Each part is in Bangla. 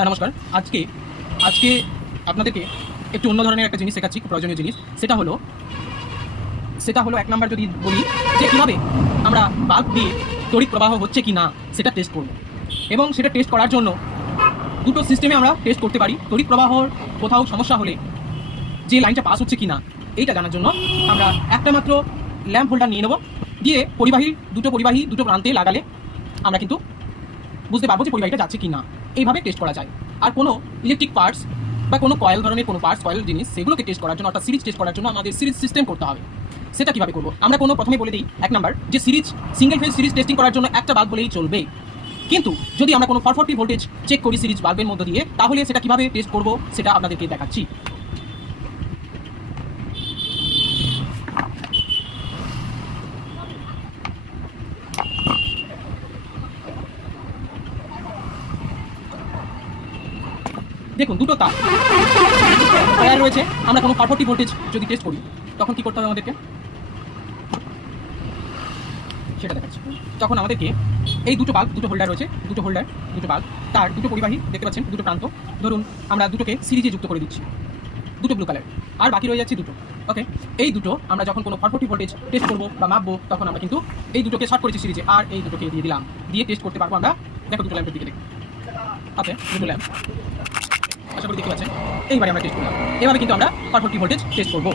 হ্যাঁ নমস্কার। আজকে আজকে আপনাদেরকে একটু অন্য ধরনের একটা জিনিস শেখাচ্ছি প্রয়োজনীয় জিনিস। সেটা হলো সেটা হলো এক নাম্বার যদি বলি যে কীভাবে আমরা বাল্ব দিয়ে তড়িৎ প্রবাহ হচ্ছে কি না সেটা টেস্ট করব। এবং সেটা টেস্ট করার জন্য দুটো সিস্টেমে আমরা টেস্ট করতে পারি। তড়িৎ প্রবাহর কোথাও সমস্যা হলে যে লাইনটা পাস হচ্ছে কি না এইটা জানার জন্য আমরা একটা মাত্র ল্যাম্প হোল্ডার নিয়ে নেব। দিয়ে পরিবাহী দুটো পরিবাহী দুটো প্রান্তে লাগালে আমরা কিন্তু বুঝতে পারব যে পরিবাহীটা যাচ্ছে কি না এইভাবে টেস্ট করা যায়। আর কোনো ইলেকট্রিক পার্টস বা কোনো কয়েল ধরনের কোনো পার্টস কয়েল জিনিস, সেগুলোকে টেস্ট করার জন্য অর্থাৎ সিরিজ টেস্ট করার জন্য আমাদের সিরিজ সিস্টেম করতে হবে। সেটা কীভাবে করব? আমরা কোনো প্রথমে বলে দিই, এক নাম্বার যে series single phase series testing করার জন্য একটা বাল্ব বলেই চলবে। কিন্তু যদি আমরা কোনো ফরফরটি ভোল্টেজ চেক করি সিরিজ বাল্বের মধ্যে দিয়ে, তাহলে সেটা কীভাবে টেস্ট করব, সেটা আপনাদেরকে দেখাচ্ছি। দেখুন, দুটো তার। ওয়্যার রয়েছে, আমরা কোনো ফরফর্টি ভোল্টেজ যদি টেস্ট করি, তখন কি করতে হবে আমাদেরকে? সেটা দেখাচ্ছি। তখন আমাদেরকে এই দুটো বাল্ব, দুটো হোল্ডার রয়েছে, দুটো হোল্ডার দুটো বাল্ব, তার দুটো পরিবাহী, দেখতে পাচ্ছেন, দুটো প্রান্ত। ধরুন, আমরা দুটোকে সিরিজে যুক্ত করে দিচ্ছি, দুটো ব্লু কালার আর বাকি রয়ে যাচ্ছে দুটো ওকে এই দুটো আমরা যখন কোনো ফরফর্টি ভোল্টেজ টেস্ট করব বা মাপবো, তখন আমরা কিন্তু এই দুটোকে শর্ট করেছি সিরিজে, আর এই দুটোকে দিয়ে দিলাম। দিয়ে টেস্ট করতে পারব আমরা, দেখো দুটো ল্যাম্পের দিকে দেখো ওকে দুটো ল্যাম্প আশা করি দেখতে পাচ্ছেন, এইবারে আমরা টেস্ট করলাম। এভাবে কিন্তু আমরা ফরফর্টি ভোল্টেজ টেস্ট করব।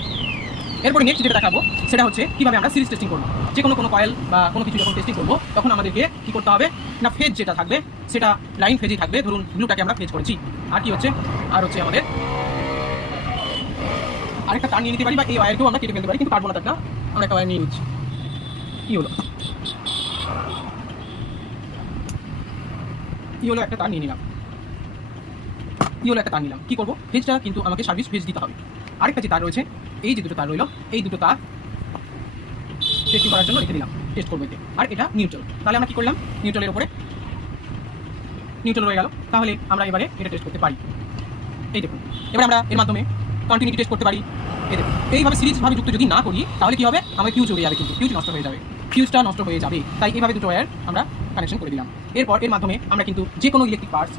এরপরে নেক্সট যেটা দেখাবো, সেটা হচ্ছে কীভাবে আমরা সিরিজ টেস্টিং করব। যে কোনো কোনো কয়েল বা কোনো কিছু যখন টেস্টিং করব, তখন আমাদেরকে কি করতে হবে? না ফেজ যেটা থাকবে, সেটা লাইন ফেজই থাকবে। ধরুন ব্লুটাকে আমরা ফেজ করেছি। আর কি হচ্ছে? আর হচ্ছে আমাদের আরেকটা তার নিয়ে নিতে পারি বা এই ওয়্যারকেও আমরা কেটে ফেলতে পারি, কিন্তু কাটবো না। তারটা আমরা একটা ওয়্যার নিয়ে নিচ্ছি। কি হলো? কি হলো? একটা তার নিয়ে নিলাম। হলো একটা তার নিলাম? কী করব? ফেজটা কিন্তু আমাকে সার্ভিস ফেজ দিতে হবে। আরেকটা যে তার রয়েছে, এই যে দুটো তার রইল, এই দুটো তার টেস্টিং করার জন্য রেখে দিলাম টেস্ট করব এতে। আর এটা নিউট্রাল তাহলে আমরা কী করলাম? নিউট্রালের উপরে নিউট্রাল রয়ে গেল। তাহলে আমরা এবারে এটা টেস্ট করতে পারি। এই দেখুন। এবার আমরা এর মাধ্যমে কন্টিনিউটি টেস্ট করতে পারি? এই দেখুন। এইভাবে সিরিজভাবে যুক্ত যদি না করি, তাহলে কি হবে? আমাদের ফিউজ হয়ে যাবে কিন্তু। ফিউজ নষ্ট হয়ে যাবে। ফিউজটা নষ্ট হয়ে যাবে। তাই এইভাবে দুটো ওয়্যার আমরা কানেকশন করে দিলাম। এরপর এর মাধ্যমে আমরা কিন্তু যে কোনো ইলেকট্রিক পার্টস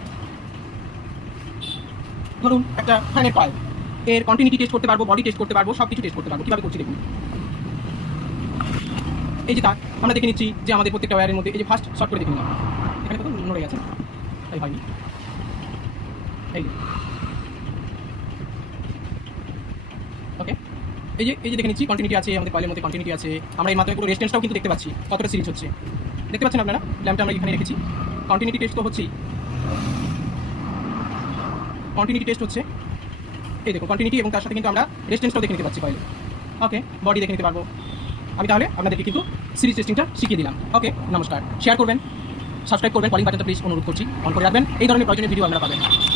ধরুন, একটা ফ্যানের কয়েল এর কন্টিনিউটি টেস্ট করতে পারব বডি টেস্ট করতে পারব সব কিছু টেস্ট করতে পারব। কীভাবে করছি দেখুন। এই যে তার আমরা দেখে নিচ্ছি যে আমাদের প্রত্যেকটা ওয়্যারের মধ্যে, এই যে ফার্স্ট শর্ট করে দেখে নিলাম। এখানে কত নড়ে গেছে। তাই হয়নি। ওকে এই যে এই যে দেখে নিচ্ছি কন্টিনিউটি আছে, আমাদের কয়েলের মধ্যে কন্টিনিউটি আছে। আমরা এই মাধ্যমে পুরো রেস্টেন্সটাও কিন্তু দেখতে পাচ্ছি। কতটা সিরিজ হচ্ছে। দেখতে পাচ্ছেন আপনারা? ল্যাম্পটা আমরা এখানে রেখেছি। কন্টিনিউটি টেস্ট তো হচ্ছেই। কন্টিনিউটি টেস্ট হচ্ছে। এই দেখো কন্টিনিউটি এবং তার সাথে কিন্তু আমরা রেস্টেন্সটাও দেখে নিতে পারছি পাইলে ওকে বডি দেখে নিতে পারব। আমি তাহলে আপনাদেরকে কিন্তু সিরিজ টেস্টিংটা শিখিয়ে দিলাম। ওকে নমস্কার। শেয়ার করবেন সাবস্ক্রাইব করবেন কলিং বাটনটা প্লিজ অনুরোধ করছি। অন করে রাখবেন। এই ধরনের প্রয়োজনীয় ভিডিও আপনারা পাবেন।